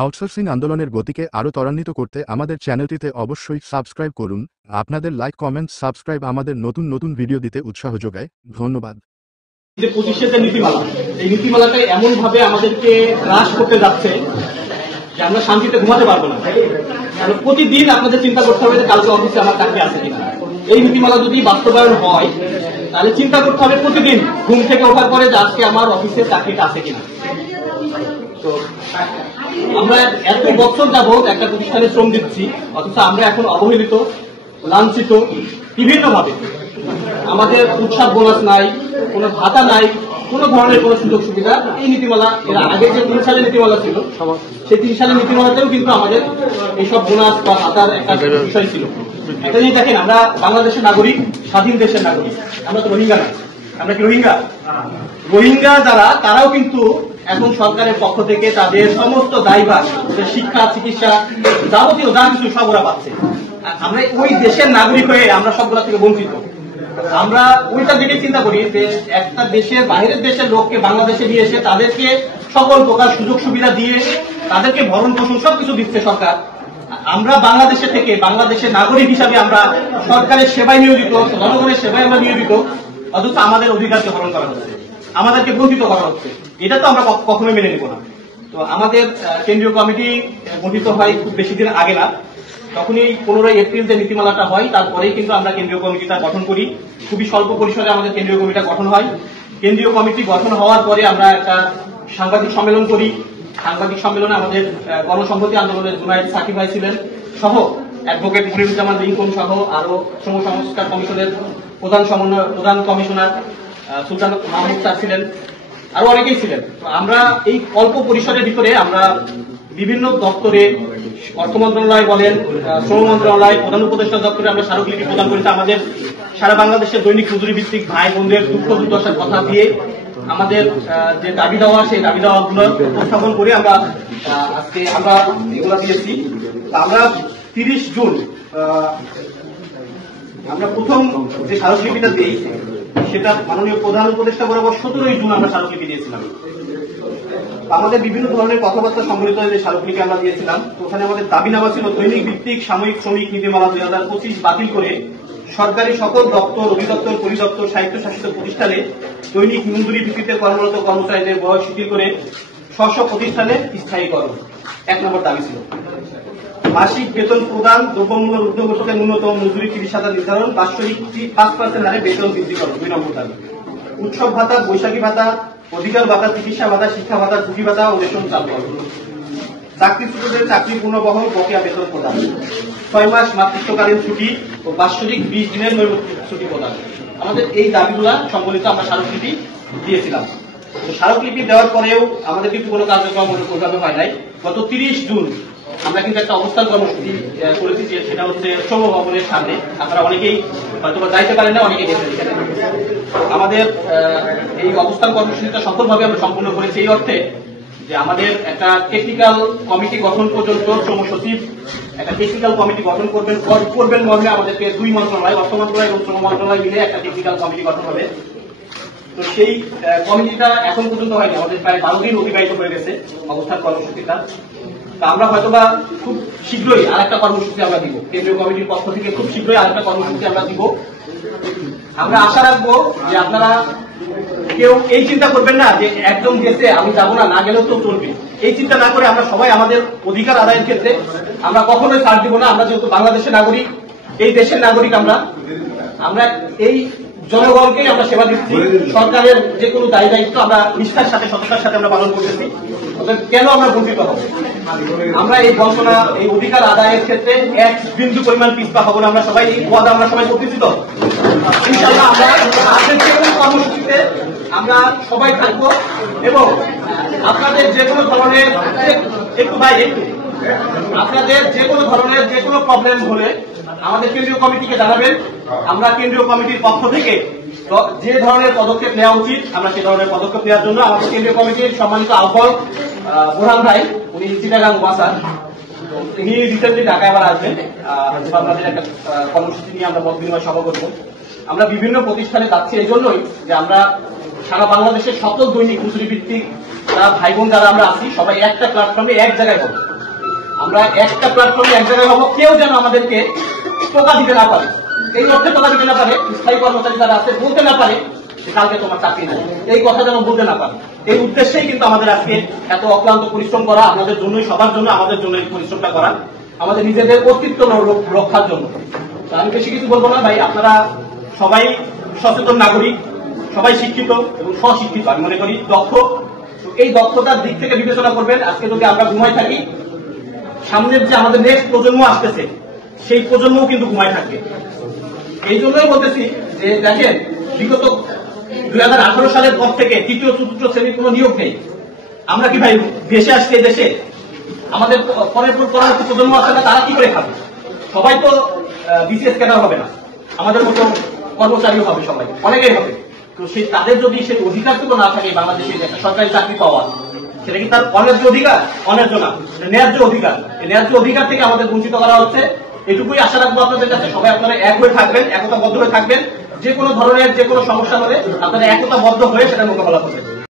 Outsourcing আন্দোলনের গতিকে আরও ত্বরান্বিত করতে আমাদের চ্যানেলটিতে অবশ্যই সাবস্ক্রাইব করুন। আপনাদের লাইক, কমেন্ট, সাবস্ক্রাইব আমাদের নতুন নতুন ভিডিও দিতে উৎসাহ যোগায়। ধন্যবাদ। যে 25 যে নীতিমালা, এই নীতিমালাটা এমন ভাবে আমাদেরকে হ্রাস করতে যাচ্ছে যে আমরা শান্তিতে ঘুমাতে পারবো না। কারণ প্রতিদিন আপনাদের চিন্তা করতে হবে যে কালকে অফিসে আমার চাকরি আছে কিনা। এই নীতিমালা যদি বাস্তবায়ন হয় তাহলে চিন্তা করতে হবে প্রতিদিন ঘুম থেকে ওঠার পরে যে আজকে আমার অফিসে চাকরিটা আছে কিনা। তো আমরা এত বছর যাবৎ একটা প্রতিষ্ঠানে শ্রম দিচ্ছি, অথচ আমরা এখন অবহেলিত, লাঞ্ছিত বিভিন্ন ভাবে। আমাদের উৎসব বোনাস নাই, কোনো ভাতা নাই, কোনো ধরনের কোনো সুযোগ সুবিধা। এই নীতিমালা এর আগে যে 3 সালের নীতিমালা ছিল, সেই 3 সালের নীতিমালাতেও কিন্তু আমাদের এইসব বোনাস বা ভাতার একটা বিষয় ছিল। এটা নিয়ে দেখেন, আমরা বাংলাদেশের নাগরিক, স্বাধীন দেশের নাগরিক, আমরা তো রোহিঙ্গা না। আমরা কি রোহিঙ্গা? রোহিঙ্গা যারা, তারাও কিন্তু এখন সরকারের পক্ষ থেকে তাদের সমস্ত দায়ভার, শিক্ষা, চিকিৎসা, যাবতীয় যা কিছু সব ওরা পাচ্ছে। আমরা ওই দেশের নাগরিক হয়ে আমরা সবগুলা থেকে বঞ্চিত। আমরা ওইটা দিকে চিন্তা করি যে একটা দেশের, বাইরের দেশের লোককে বাংলাদেশে নিয়ে এসে তাদেরকে সকল প্রকার সুযোগ সুবিধা দিয়ে তাদেরকে ভরণ পোষণ সবকিছু দিচ্ছে সরকার। আমরা বাংলাদেশে থেকে, বাংলাদেশের নাগরিক হিসাবে আমরা সরকারের সেবায় নিয়োজিত, জনগণের সেবায় আমরা নিয়োজিত, অথচ আমাদের অধিকারকে হরণ করা হচ্ছে, আমাদেরকে বঞ্চিত করা হচ্ছে। এটা তো আমরা কখনোই মেনে নিব না। তো আমাদের কেন্দ্রীয় কমিটি গঠিত হয় খুব বেশি দিন আগে না, তখনই 15 এপ্রিল যে নীতিমালাটা হয় তারপরেই কিন্তু আমরা কেন্দ্রীয় কমিটিটা গঠন করি। খুবই স্বল্প পরিসরে আমাদের কেন্দ্রীয় কমিটিটা গঠন হয়। কেন্দ্রীয় কমিটি গঠন হওয়ার পরে আমরা একটা সাংবাদিক সম্মেলন করি। সাংবাদিক সম্মেলনে আমাদের গণসংহতি আন্দোলনের জুনায়েদ সাকিব ভাই ছিলেন, সহ অ্যাডভোকেট মনিরুজ্জামান রিংকন সহ আরো শ্রম সংস্কার কমিশনের প্রধান কমিশনার সুলতান মাহমুদ স্যার ছিলেন, আরো অনেকেই ছিলেন। তো আমরা এই অল্প পরিসরের ভিতরে আমরা বিভিন্ন দপ্তরে, অর্থ মন্ত্রণালয় বলেন, শ্রম মন্ত্রণালয়, প্রধান উপদেষ্টা দপ্তরে আমরা স্মারকলিপি প্রদান করেছি। আমাদের সারা বাংলাদেশের দৈনিক মজুরি ভিত্তিক ভাই বোনদের দুঃখ দুর্দশার কথা দিয়ে আমাদের যে দাবি দেওয়া, সেই দাবি দেওয়াগুলো উপস্থাপন করে আমরা আজকে আমরা এগুলো দিয়েছি। আমরা 30 জুন আমরা প্রথম যে স্মারকলিপিটা দিই, সেটা মাননীয় প্রধান উপদেষ্টা বরাবর 17 জুন আমরা স্মারকলিপি দিয়েছিলাম। আমাদের বিভিন্ন ধরনের কথাবার্তা সংবলিত যে স্মারকলিপি আমরা দিয়েছিলাম, তো ওখানে আমাদের দাবিনামা ছিল দৈনিক ভিত্তিক সাময়িক শ্রমিক নীতিমালা 2025 বাতিল করে সরকারি সকল দপ্তর, অধিদপ্তর, পরিদপ্তর, স্বায়ত্তশাসিত প্রতিষ্ঠানে দৈনিক মজুরি ভিত্তিতে কর্মরত কর্মচারীদের বয়স শিথিল করে স্ব প্রতিষ্ঠানে স্থায়ীকরণ 1 নম্বর দাবি ছিল। মাসিক বেতন প্রদান, দ্রব্যমূল্য ঊর্ধ্বগতিতে ন্যূনতম মজুরি 30,000 নির্ধারণ, বাৎসরিক 5% হারে বেতন বৃদ্ধি করণ 2 নম্বর দাবি। উৎসব ভাতা, বৈশাখী ভাতা, অধিকার ভাতা, চিকিৎসা ভাতা, শিক্ষা ভাতা, ছুটি ভাতা ও রেশন চালু করণ। চাকরিচ্যুতদের চাকরি পুনর্বহাল, বকেয়া বেতন প্রদান। 6 মাস মাতৃত্বকালীন ছুটি ও বাৎসরিক 20 দিনের নৈমিত্তিক ছুটি প্রদান। আমাদের এই দাবিগুলা সম্বলিত আমরা স্মারকলিপি দিয়েছিলাম। স্মারকলিপি দেওয়ার পরেও আমাদের কিন্তু কোনো কার্যক্রম ওইভাবে হয় নাই। গত 30 জুন আমরা কিন্তু একটা অবস্থান কর্মসূচি করেছি, সেটা হচ্ছে শ্রম ভবনের সামনে। আপনারা অনেকেই হয়তো যাইতে পারেন না, অনেকেই গেছেন। আমাদের এই অবস্থান কর্মসূচিটা সফলভাবে আমরা সম্পূর্ণ করেছি এই অর্থে যে আমাদের একটা টেকনিক্যাল কমিটি গঠন পর্যন্ত শ্রম সচিব একটা টেকনিক্যাল কমিটি গঠন করবেন মর্মে আমাদেরকে 2 মন্ত্রণালয়, অর্থ মন্ত্রণালয় এবং শ্রম মন্ত্রণালয় মিলে একটা টেকনিক্যাল কমিটি গঠন হবে। তো সেই কমিটিটা এখন পর্যন্ত হয়নি, আমাদের প্রায় 12 দিন অতিবাহিত হয়ে গেছে অবস্থান কর্মসূচিটা। আমরা হয়তোবা খুব শীঘ্রই আরেকটা কর্মসূচি আমরা দিব, কেন্দ্রীয় কমিটির পক্ষ থেকে খুব শীঘ্রই আরেকটা কর্মসূচি আমরা দিব। আমরা আশা রাখবো যে আপনারা কেউ এই চিন্তা করবেন না যে একদম গেছে আমি যাবো না, না গেলেও তো চলবে। এই চিন্তা না করে আমরা সবাই আমাদের অধিকার আদায়ের ক্ষেত্রে আমরা কখনোই ছাড় দিব না। আমরা যেহেতু বাংলাদেশের নাগরিক, এই দেশের নাগরিক, আমরা এই জনগণকেই আমরা সেবা দিচ্ছি। সরকারের যে কোনো দায়ী দায়িত্ব আমরা নিষ্ঠার সাথে, সততার সাথে আমরা পালন করতেছি। কেন আমরা বঞ্চিত হব? আমরা এই বঞ্চনা, এই অধিকার আদায়ের ক্ষেত্রে 1 বিন্দু পরিমাণ পিছপা হব না। আমরা সবাই এই ওয়াদা আমরা সবাই করতেছি তো ইনশাআল্লাহ। আমরা আমাদের যে কোনো কর্মসূচিতে আমরা সবাই থাকবো এবং আপনাদের যে কোনো ধরনের আপনাদের যে কোনো ধরনের যে কোনো প্রবলেম হলে আমাদের কেন্দ্রীয় কমিটিকে জানাবেন। আমরা কেন্দ্রীয় কমিটির পক্ষ থেকে যে ধরনের পদক্ষেপ নেওয়া উচিত আমরা সে ধরনের পদক্ষেপ নেওয়ার জন্য আমাদের কেন্দ্রীয় কমিটির সম্মানিত আহ্বায়ক বোরহান ভাই, উনি চিটাগাং ওয়াসার, উনি রিসেন্টলি ঢাকায় আবার আসবেন। আপনাদের একটা কর্মসূচি নিয়ে আমরা মত বিনিময় সভা করবো। আমরা বিভিন্ন প্রতিষ্ঠানে যাচ্ছি এই জন্যই যে আমরা সারা বাংলাদেশের সকল দৈনিক মজুরি ভিত্তিক তারা ভাই বোন যারা আমরা আছি সবাই একটা প্ল্যাটফর্মে এক জায়গায় হবো। আমরা একটা প্ল্যাটফর্মে এক জায়গায় হবো, কেউ যেন আমাদেরকে টোকা দিতে না পারে, এই অর্থে টোকা দিতে না পারে, স্থায়ী কর্মচারী যারা আছে বলতে না পারে যে কালকে তোমার চাকরি নেই, এই কথা যেন বলতে না পারে। এই উদ্দেশ্যেই কিন্তু আমাদের আজকে এত অক্লান্ত পরিশ্রম করা, আপনাদের জন্যই, সবার জন্য, আমাদের জন্য এই পরিশ্রমটা করা, আমাদের নিজেদের অস্তিত্ব রক্ষার জন্য। আমি বেশি কিছু বলবো না ভাই, আপনারা সবাই সচেতন নাগরিক, সবাই শিক্ষিত এবং স্বশিক্ষিত, আমি মনে করি দক্ষ। এই দক্ষতার দিক থেকে বিবেচনা করবেন। আজকে যদি আমরা ঘুমায় থাকি, সামনের যে আমাদের নেক্সট প্রজন্ম আসতেছে সেই প্রজন্মও কিন্তু ঘুমায় থাকবে। এই জন্যই বলতেছি যে দেখেন, বিগত 2018 সালের পর থেকে তৃতীয় চতুর্থ শ্রেণীর কোন নিয়োগ নেই। আমরা কি ভাই দেশে আসছে, দেশে আমাদের পরের পরবর্তী প্রজন্ম আসছে না, তারা কি করে খাবে? সবাই তো বিসিএস ক্যাডার হবে না, আমাদের মতো কর্মচারীও হবে, সবাই অনেকেই হবে। তো সেই তাদের যদি সেই অধিকারটুকু না থাকে বাংলাদেশে একটা সরকারি চাকরি পাওয়া, সেটা কি তার অন্যায্য অধিকার? অন্যায্য না, ন্যায্য অধিকার। এই ন্যায্য অধিকার থেকে আমাদের বঞ্চিত করা হচ্ছে। এটুকুই আশা রাখবো আপনাদের কাছে, সবাই আপনারা এক হয়ে থাকবেন, একতাবদ্ধ হয়ে থাকবেন। যে কোনো ধরনের যে কোনো সমস্যা হলে আপনারা একতাবদ্ধ হয়ে সেটা মোকাবেলা করবেন।